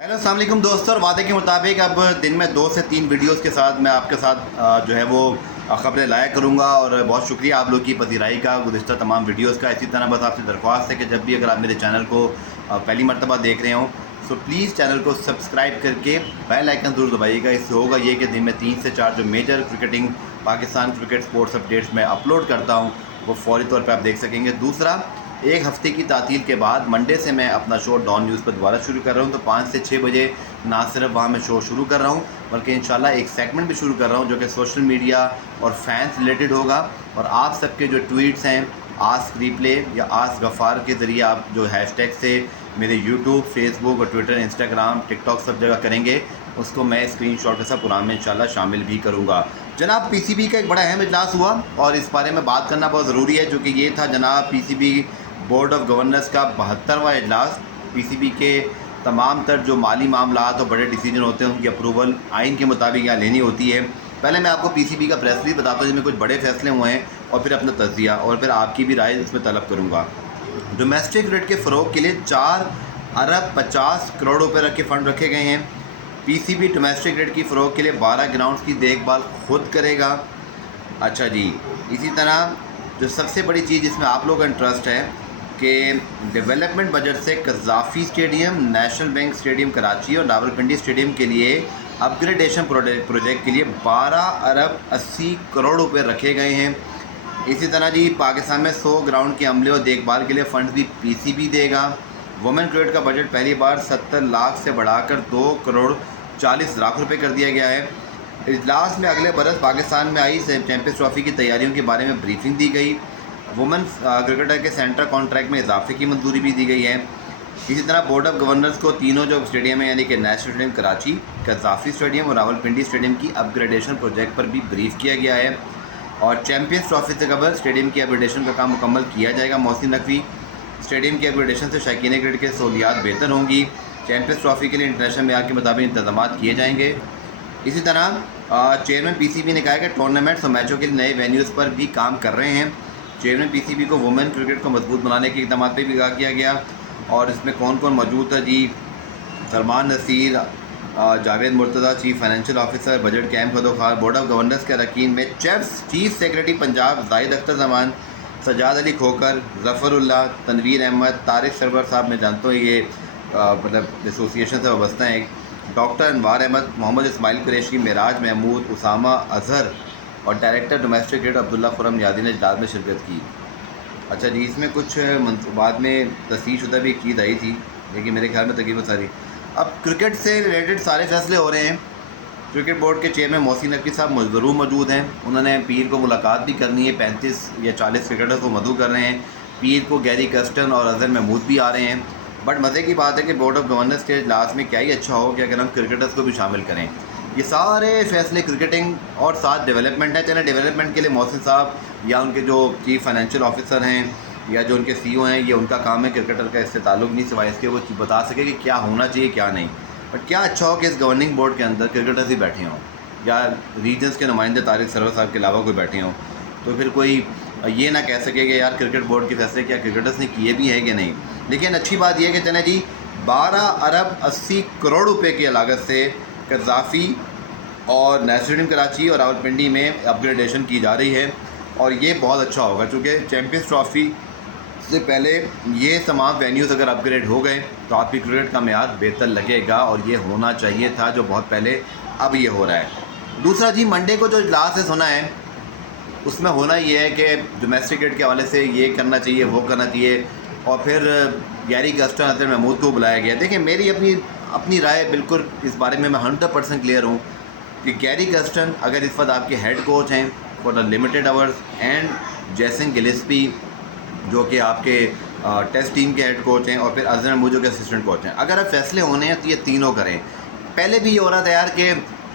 Hello अस्सलाम वालेकुम दोस्तों। और वादे के मुताबिक अब दिन में 2 से 3 वीडियोस के साथ मैं आपके साथ जो है वो ख़बरें लाया करूँगा। और बहुत शुक्रिया आप लोग की पसीराई का गुज़िश्ता तमाम वीडियोस का। इसी तरह बस आपसे दरख्वास्त है कि जब भी अगर आप मेरे चैनल को पहली मरतबा देख रहे हों तो प्लीज़ चैनल को सब्सक्राइब करके बेल आइकन ज़रूर दबाइएगा। इससे होगा ये कि दिन में 3 से 4 जो major cricketing Pakistan cricket sports updates मैं अपलोड करता हूँ वो फ़ौरी तौर पर आप देख सकेंगे। दूसरा, एक हफ़्ते की तातील के बाद मंडे से मैं अपना शो डॉन न्यूज़ पर दोबारा शुरू कर रहा हूँ। तो 5 से 6 बजे ना सिर्फ वहाँ मैं शो शुरू कर रहा हूँ बल्कि इंशाल्लाह एक सेगमेंट भी शुरू कर रहा हूँ जो कि सोशल मीडिया और फैंस रिलेटेड होगा। और आप सबके जो ट्वीट्स हैं आस्क रिप्ले या आस्क गफ़ार के ज़रिए आप जो हैशटैग से मेरे यूट्यूब, फेसबुक और ट्विटर, इंस्टाग्राम, टिकटॉक सब जगह करेंगे उसको मैं स्क्रीनशॉट के साथ प्रोग्राम में इंशाल्लाह शामिल भी करूँगा। जनाब, पीसीबी का एक बड़ा अहम इजलास हुआ और इस बारे में बात करना बहुत ज़रूरी है, जो कि ये था जनाब पीसीबी बोर्ड ऑफ गवर्नर्स का 72वां इजलास। पीसीबी के तमाम तर जो माली मामलात और बड़े डिसीजन होते हैं उनकी अप्रूवल आइन के मुताबिक यहाँ लेनी होती है। पहले मैं आपको पीसीबी का प्रेस रिलीज बताता हूँ जिसमें कुछ बड़े फैसले हुए हैं और फिर अपना तज्जिया और फिर आपकी भी राय इसमें तलब करूँगा। डोमेस्टिक क्रिकेट के फ़रोग के लिए 4 अरब 50 करोड़ रुपये के फ़ंड रखे गए हैं। पीसीबी डोमेस्टिक क्रिकेट की फ़रोग के लिए 12 ग्राउंड्स की देखभाल खुद करेगा। अच्छा जी, इसी तरह जो सबसे बड़ी चीज़ जिसमें आप लोगों का इंटरेस्ट है कि डेवलपमेंट बजट से Gaddafi stadium, National Bank stadium Karachi और रावलपिंडी स्टेडियम के लिए अपग्रेडेशन प्रोजेक्ट के लिए 12 अरब 80 करोड़ रुपए रखे गए हैं। इसी तरह जी पाकिस्तान में 100 ग्राउंड के अमले और देखभाल के लिए फ़ंड भी पीसीबी देगा। वुमेन क्रिकेट का बजट पहली बार 70 लाख से बढ़ाकर 2 करोड़ 40 लाख रुपए कर दिया गया है। इजलास में अगले बरस पाकिस्तान में आई चैंपियंस ट्रॉफी की तैयारियों के बारे में ब्रीफिंग दी गई। वुमेन क्रिकेटर के सेंट्रल कॉन्ट्रैक्ट में इजाफे की मंजूरी भी दी गई है। इसी तरह बोर्ड ऑफ गवर्नर्स को तीनों जो स्टेडियम है यानी कि नेशनल स्टेडियम कराची, कज़ाफ़ी स्टेडियम और रावलपिंडी स्टेडियम की अपग्रेडेशन प्रोजेक्ट पर भी ब्रीफ किया गया है। और चैंपियंस ट्रॉफी से कबल स्टेडियम की अपग्रेडेशन का काम मुकम्मल किया जाएगा। मोहसिन नकवी, स्टेडियम की अपग्रेडेशन से शौकीन क्रिकेट के सहूलियात बेहतर होंगी। चैंपियंस ट्रॉफी के लिए इंटरनेशनल मेयार के मुताबिक इंतजाम किए जाएंगे। इसी तरह चेयरमैन पीसीबी ने कहा कि टूर्नामेंट्स और मैचों के लिए नए वेन्यूज़ पर भी काम कर रहे हैं। चेयरमैन पीसीबी को वुमेन क्रिकेट को मजबूत बनाने के इक़दाम पर भी आगाह किया गया। और इसमें कौन कौन मौजूद था जी? Salman Naseer, Javed Murtaza chief financial officer, बजट कैम्प खदोखार, बोर्ड ऑफ गवर्नर्स के अरकान में चीफ सेक्रेटरी पंजाब जाहिद अख्तर जमान, सजाद अली खोकर, ज़फ़रुल्लाह, तनवीर अहमद, तारिक सरवर साहब मैं जानता हूँ ये मतलब एसोसिएशन से वाबस्ता हैं, डॉक्टर अनवार अहमद, मोहम्मद इस्माइल कुरैशी, मेराज महमूद, उसामा अजहर और director domestic cricket Abdullah Khurram यादी ने इजलास में शिरकत की। अच्छा जी, इसमें कुछ बाद में तस्दीक शुदा भी एक चीज़ आई थी लेकिन मेरे ख्याल में तकरीबन सारी अब क्रिकेट से रिलेटेड सारे फैसले हो रहे हैं। क्रिकेट बोर्ड के चेयरमैन मोहसिन नकवी साहब ज़रूर मौजूद हैं। उन्होंने पीर को मुलाकात भी करनी है। 35 या 40 क्रिकेटर्स को मदऊ कर रहे हैं। पीर को गैरी कर्स्टन और अजहर महमूद भी आ रहे हैं। बट मज़े की बात है कि बोर्ड ऑफ गवर्नर्स के इजलास में क्या ही अच्छा हो कि अगर हम क्रिकेटर्स को भी शामिल करें। ये सारे फैसले क्रिकेटिंग और साथ डेवलपमेंट है। चले डेवलपमेंट के लिए मोहसिन साहब या उनके जो चीफ फाइनेंशियल ऑफिसर हैं या जो उनके सीईओ हैं, ये उनका काम है। क्रिकेटर का इससे ताल्लुक़ नहीं, सिवाय इसके वो बता सके कि क्या होना चाहिए क्या नहीं। बट क्या अच्छा हो कि इस गवर्निंग बोर्ड के अंदर क्रिकेटर्स ही बैठे हों या रीजन्स के नुमाइंदे तारिक सरवर साहब के अलावा कोई बैठे हों, तो फिर कोई ये ना कह सके कि यार क्रिकेट बोर्ड के फैसले क्या क्रिकेटर्स ने किए भी हैं कि नहीं। लेकिन अच्छी बात यह है कि चले जी 12 अरब 80 करोड़ रुपये की लागत से कज़ाफ़ी और नेशनल स्टेडियम कराची और रावलपिंडी में अपग्रेडेशन की जा रही है। और ये बहुत अच्छा होगा क्योंकि चैंपियंस ट्रॉफ़ी से पहले ये तमाम वेन्यूज़ अगर अपग्रेड हो गए तो आपकी क्रिकेट का मेयार बेहतर लगेगा और ये होना चाहिए था जो बहुत पहले, अब ये हो रहा है। दूसरा जी, मंडे को जो इजलास है सुना है उसमें होना ये है कि डोमेस्टिक क्रिकेट के हवाले से ये करना चाहिए वो करना चाहिए और फिर गैरी कर्स्टन, अजहर महमूद को बुलाया गया। देखिए मेरी अपनी राय बिल्कुल इस बारे में मैं 100% क्लियर हूँ कि गैरी कर्स्टन अगर इस वक्त आपके हेड कोच हैं for the limited hours and जैसन गिलिस्पी जो कि आपके टेस्ट टीम के हेड कोच हैं और फिर अजहर महमूद जो के असिस्टेंट कोच हैं, अगर अब फैसले होने हैं तो ये तीनों करें। पहले भी ये हो रहा था यार कि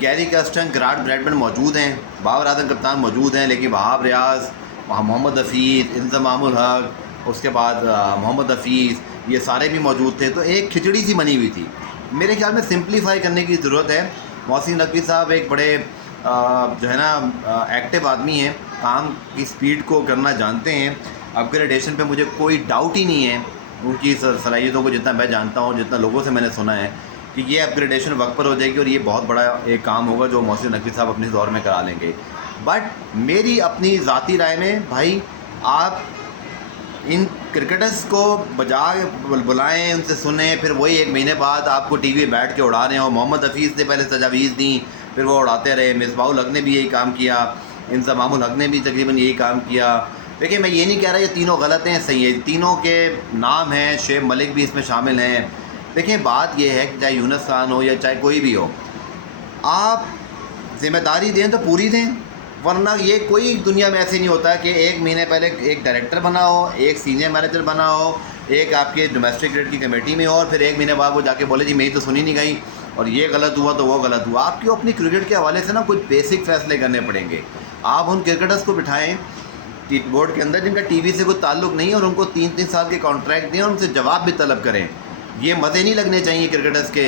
गैरी कर्स्टन, ग्रांट ब्रैडमैन मौजूद हैं, बाबर आजम कप्तान मौजूद हैं, लेकिन वहाब रियाज, मोहम्मद हफीज़, इंज़मामुल हक, उसके बाद मोहम्मद हफीज़, ये सारे भी मौजूद थे। तो एक खिचड़ी सी बनी हुई थी। मेरे ख्याल में सिंप्लीफाई करने की ज़रूरत है। मोहसिन नकवी साहब एक बड़े जो है ना एक्टिव आदमी हैं, काम की स्पीड को करना जानते हैं। अपग्रेडेशन पे मुझे कोई डाउट ही नहीं है उनकी सलाहियतों को, जितना मैं जानता हूँ, जितना लोगों से मैंने सुना है कि ये अपग्रेडेशन वक्त पर हो जाएगी और ये बहुत बड़ा एक काम होगा जो मोहसिन नकवी साहब अपने दौर में करा लेंगे। बट मेरी अपनी ज़ाती राय में भाई, आप इन क्रिकेटर्स को बजा बुलाएं, उनसे सुने, फिर वही 1 महीने बाद आपको टीवी बैठ के उड़ा रहे हो। मोहम्मद हफीज़ ने पहले तजावीज़ दी, फिर वो उड़ाते रहे। मिसबाहुल हक ने भी यही काम किया, इंज़मामुल हक ने भी तकरीबन यही काम किया। देखिए, मैं ये नहीं कह रहा ये तीनों गलत हैं, सही है, तीनों के नाम हैं, शेब मलिक भी इसमें शामिल हैं। देखिए, बात ये है कि चाहे यूनुस खान हो या चाहे कोई भी हो, आप ज़िम्मेदारी दें तो पूरी दें, वरना ये कोई दुनिया में ऐसे नहीं होता कि 1 महीने पहले एक डायरेक्टर बना हो, एक सीनियर मैनेजर बना हो, एक आपके डोमेस्टिक क्रिकेट की कमेटी में हो, और फिर 1 महीने बाद वो जाके बोले जी मेरी तो सुनी नहीं गई और ये गलत हुआ तो वो गलत हुआ। आपको अपनी क्रिकेट के हवाले से ना कुछ बेसिक फ़ैसले करने पड़ेंगे। आप उन क्रिकेटर्स को बिठाएँ बोर्ड के अंदर जिनका टीवी से कोई ताल्लुक़ नहीं है, और उनको 3-3 साल के कॉन्ट्रैक्ट दें और उनसे जवाब भी तलब करें। ये मज़े नहीं लगने चाहिए क्रिकेटर्स के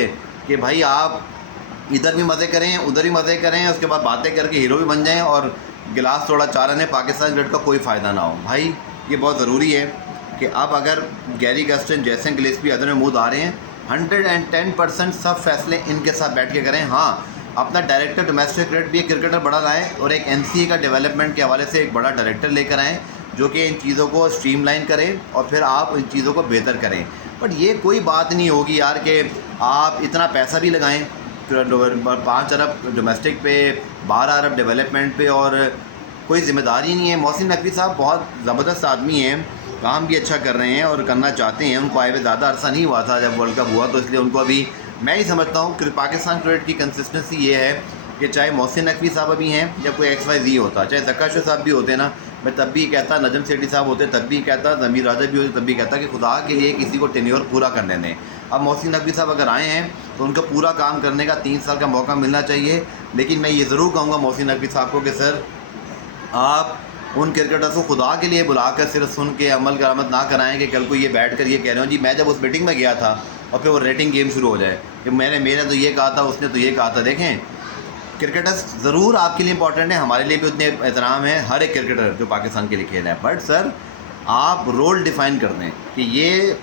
कि भाई आप इधर भी मज़े करें, उधर भी मज़े करें, उसके बाद बातें करके हीरो भी बन जाएं और गिलास थोड़ा चार आने पाकिस्तान क्रिकेट का कोई फ़ायदा ना हो। भाई ये बहुत ज़रूरी है कि अब अगर गैरी गस्टन, जैसन गिलेस्पी, अदर महमूद आ रहे हैं, 110% सब फैसले इनके साथ बैठ के करें। हाँ, अपना डायरेक्टर डोमेस्टिक क्रिकेट भी एक क्रिकेटर बड़ा लाएँ और एक NCA का डेवलपमेंट के हवाले से एक बड़ा डायरेक्टर लेकर आएँ जो कि इन चीज़ों को स्ट्रीमलाइन करें और फिर आप इन चीज़ों को बेहतर करें। बट ये कोई बात नहीं होगी यार कि आप इतना पैसा भी लगाएं 5 अरब डोमेस्टिक पे, 12 अरब डेवलपमेंट पे, और कोई ज़िम्मेदारी नहीं है। मोहसिन नकवी साहब बहुत ज़बरदस्त आदमी हैं, काम भी अच्छा कर रहे हैं और करना चाहते हैं। उनको आए हुए ज़्यादा अरसा नहीं हुआ था जब वर्ल्ड कप हुआ, तो इसलिए उनको अभी मैं ही समझता हूँ कि पाकिस्तान क्रिकेट की कंसिस्टेंसी ये है कि चाहे मोहसिन नकवी साहब अभी हैं या कोई XYZ होता, चाहे ज़काशो साहब भी होते ना, मैं तब भी कहता, नजम सेठी साहब होते तब भी कहता, ज़मीर राजा भी होते तब भी कहता कि खुदा के लिए किसी को टेन्योर पूरा करने दें। अब मोहसिन नकवी साहब अगर आए हैं तो उनको पूरा काम करने का 3 साल का मौका मिलना चाहिए। लेकिन मैं ये ज़रूर कहूँगा मोहसिन नकवी साहब को कि सर, आप उन क्रिकेटर्स को खुदा के लिए बुलाकर सिर्फ सुन के अमल करामत ना कराएं कि कल को ये बैठ कर ये कह रहे हो जी मैं जब उस मीटिंग में गया था, और फिर वो रेटिंग गेम शुरू हो जाए कि मैंने तो ये कहा था, उसने तो ये कहा था। देखें, क्रिकेटर्स ज़रूर आपके लिए इंपॉर्टेंट है, हमारे लिए भी उतने एहतराम है, हर एक क्रिकेटर जो पाकिस्तान के लिए खेल है। बट सर, आप रोल डिफ़ाइन कर दें कि ये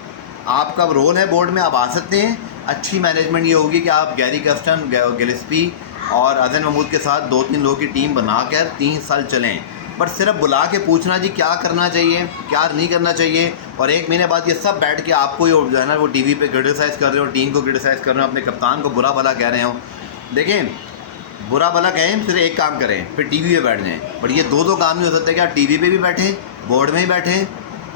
आपका रोल है बोर्ड में, आप आ सकते हैं। अच्छी मैनेजमेंट ये होगी कि आप गैरी गस्टन, गिलेस्पी और अदन महमूद के साथ 2-3 लोगों की टीम बनाकर 3 साल चलें। बट सिर्फ बुला के पूछना जी क्या करना चाहिए, क्या नहीं करना चाहिए, और 1 महीने बाद ये सब बैठ के आपको जो है ना वो टीवी पे क्रिटिसाइज़ कर रहे हो, टीम को क्रिटिसाइज़ कर रहे हो, अपने कप्तान को बुरा भला कह रहे हो। देखें, बुरा भला कहें, फिर एक काम करें, फिर टीवी पे बैठ जाएं। बट ये 2 काम नहीं हो सकते कि आप टीवी पे भी बैठें, बोर्ड में ही बैठें,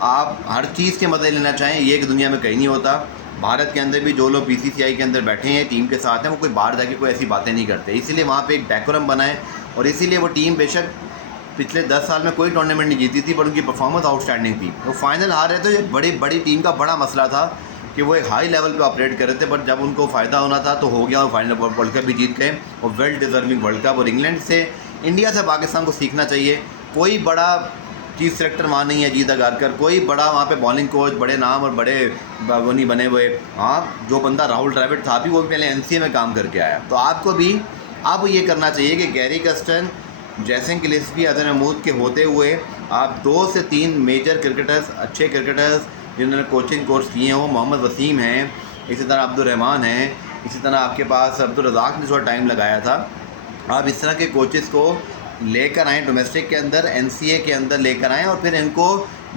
आप हर चीज़ के मज़े लेना चाहें। ये एक दुनिया में कहीं नहीं होता। भारत के अंदर भी जो लोग BCCI के अंदर बैठे हैं, टीम के साथ हैं, वो कोई बाहर जाके कोई ऐसी बातें नहीं करते। इसीलिए वहाँ पे एक डेकोरम बनाए, और इसीलिए वो टीम बेशक पिछले 10 साल में कोई टूर्नामेंट नहीं जीती थी, पर उनकी परफॉर्मेंस आउटस्टैंडिंग थी। वो फाइनल हार रहे थे, ये बड़ी टीम का बड़ा मसला था कि वो एक हाई लेवल पे ऑपरेट कर रहे थे, बट जब उनको फ़ायदा होना था तो हो गया, और फाइनल वर्ल्ड कप भी जीत गए, और वेल डिज़र्विंग वर्ल्ड कप। और इंग्लैंड से, इंडिया से पाकिस्तान को सीखना चाहिए। कोई बड़ा चीफ सेलेक्टर वहाँ नहीं है जीत अगारकर, कोई बड़ा वहाँ पे बॉलिंग कोच, बड़े नाम और बड़े वो नहीं बने हुए। हाँ, जो बंदा राहुल द्रविड़ था भी, वो भी पहले NCA में काम करके आया। तो आपको भी अब ये करना चाहिए कि गैरी गस्टन, जैसन गिलेस्पी, अदर महमूद के होते हुए आप 2 से 3 मेजर क्रिकेटर्स, अच्छे क्रिकेटर्स जिन्होंने कोचिंग कोर्स किए हों, मोहम्मद वसीम हैं, इसी तरह अब्दुल रहमान हैं, इसी तरह आपके पास अब्दुल रज़ाक ने थोड़ा टाइम लगाया था। आप इस तरह के कोचेस को लेकर आएँ, डोमेस्टिक के अंदर, NCA के अंदर लेकर आएँ, और फिर इनको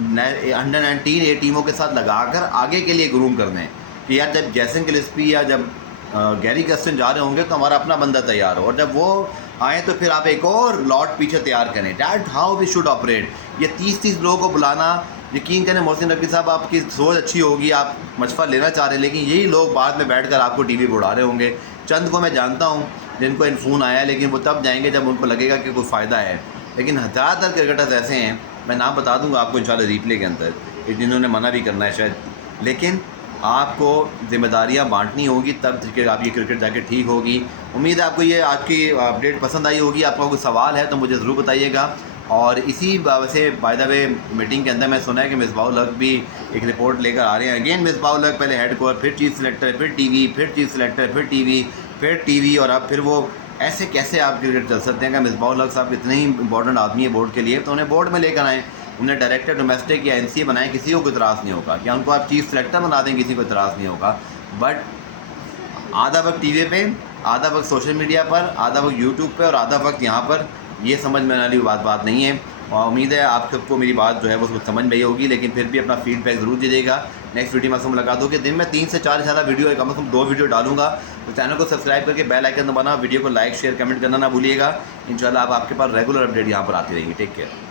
अंडर 19 A टीमों के साथ लगाकर आगे के लिए ग्रूम कर दें कि यार जब जैसन गिलेस्पी या जब गैरी गस्टन जा रहे होंगे तो हमारा अपना बंदा तैयार हो, और जब वो आए तो फिर आप एक और लॉट पीछे तैयार करें। That how we should operate. ये 30-30 लोगों को बुलाना, यकीन करें मोहसिन नकवी साहब, आपकी सोच अच्छी होगी, आप मशवरा लेना चाह रहे हैं, लेकिन यही लोग बाद में बैठकर आपको टीवी पर उड़ा रहे होंगे। चंद को मैं जानता हूँ जिनको इन फ़ोन आया, लेकिन वो तब जाएंगे जब उनको लगेगा कि कोई फ़ायदा है। लेकिन ज़्यादातर क्रिकेटर्स ऐसे हैं, मैं नाम बता दूँगा आपको इंशाल्लाह रिप्ले के अंदर, जिन्होंने मना भी करना है शायद, लेकिन आपको ज़िम्मेदारियाँ बांटनी होगी, तब आपकी क्रिकेट जाके ठीक होगी। उम्मीद है आपको ये आज की अपडेट पसंद आई होगी। आपका कोई सवाल है तो मुझे ज़रूर बताइएगा। और इसी वैसे बाय द वे मीटिंग के अंदर मैं सुना है कि मिसबाहुल हक भी एक रिपोर्ट लेकर आ रहे हैं। अगेन मिसबाहुल हक पहले हेड कोच, फिर चीफ सेलेक्टर, फिर टीवी, फिर चीफ सेलेक्टर, फिर टीवी, और अब फिर वो ऐसे कैसे आप क्रिकेट चल सकते हैं? कि मिसबाहुल हक साहब इतने ही इंपॉर्टेंट आदमी है बोर्ड के लिए, तो उन्हें बोर्ड में लेकर आएँ, उन्हें डायरेक्टर डोमेस्टिक या NCA बनाएं, किसी को कोई इतराज़ नहीं होगा। क्या उनको आप चीफ सेलेक्टर बना दें, किसी को इतराज़ नहीं होगा। बट आधा वक्त टीवी पे, आधा वक्त सोशल मीडिया पर, आधा वक्त यूट्यूब पे और आधा वक्त यहाँ पर। ये समझ में आने वाली बात नहीं है और उम्मीद है आप सबको मेरी बात जो है वो समझ में ही होगी, लेकिन फिर भी अपना फीडबैक ज़रूर दीजिएगा। नेक्स्ट वीडियो में आपसे मुलाकात होगी। दिन में 3 से 4 ज़्यादा वीडियो, कम से कम 2 वीडियो डालूंगा। तो चैनल को सब्सक्राइब करके बेल आइकन दबाना, वीडियो को लाइक शेयर कमेंट करना ना भूलिएगा। इंशाल्लाह अब आपके पास रेगुलर अपडेट यहाँ पर आती रहेंगी। Take care.